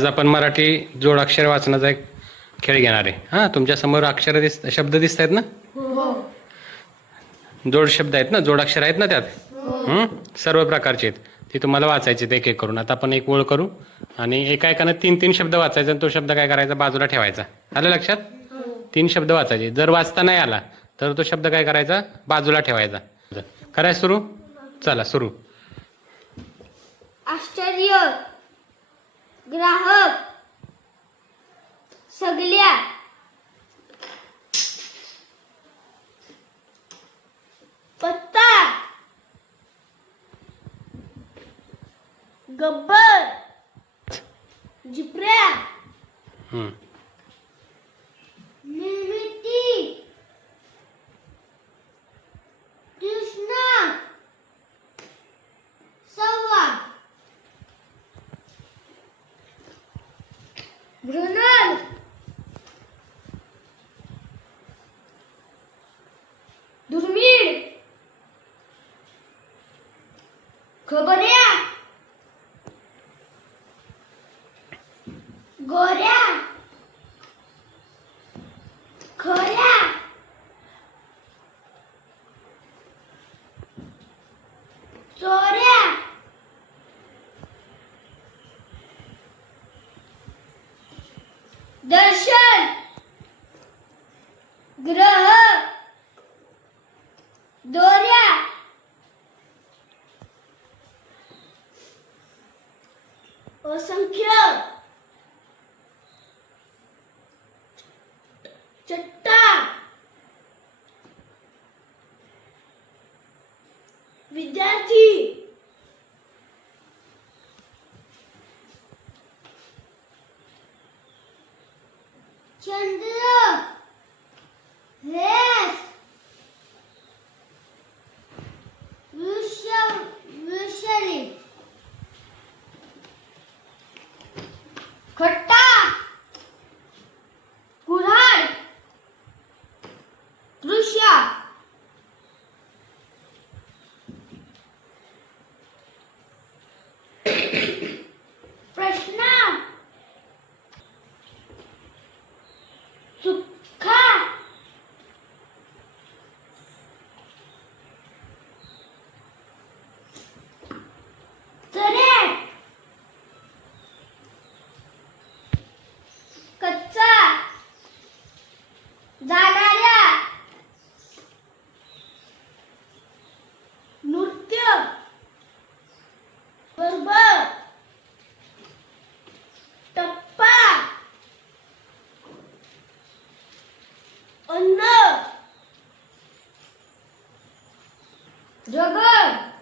आज आपण मराठी जोडाक्षर वाचनाचा एक खेळ घेणार आहे. हां, तुमच्या समोर अक्षर शब्द दिसत आहेत ना? जोड शब्द आहेत ना, जोडाक्षर आहेत ना त्यात. सर्व प्रकारचे आहेत. ती तुम्हाला वाचायचे एक एक करून. आता आपण एक ओळ करू आणि एका एकानं तीन तीन शब्द वाचायचे आणि तो शब्द काय करायचा, बाजूला ठेवायचा. आलं लक्षात? तीन शब्द वाचायचे. जर वाचता नाही आला तर तो शब्द काय करायचा, बाजूला ठेवायचा. करायचं सुरू? चला सुरू. आश्चर्य, ग्राहक, सगळ्या, पत्ता, गब्बर, जिपऱ्या, निर्मिती, कृष्णा, सव्वा, भ्रूण, दुर्मिळ, खबऱ्या, गोऱ्या, खऱ्या, चोऱ्या, दर्शन, ग्रह, दोऱ्या, असंख्य, चट्टा, विद्यार्थी, चंद्र, रेस, वृषली, खट्टा, कुऱ्हाड, दृश्य, प्रश्न, सुखा, तऱ्या, कच्चा, जाणाऱ्या, नृत्य, बरोबर, टप्पा, अन्न, जगत,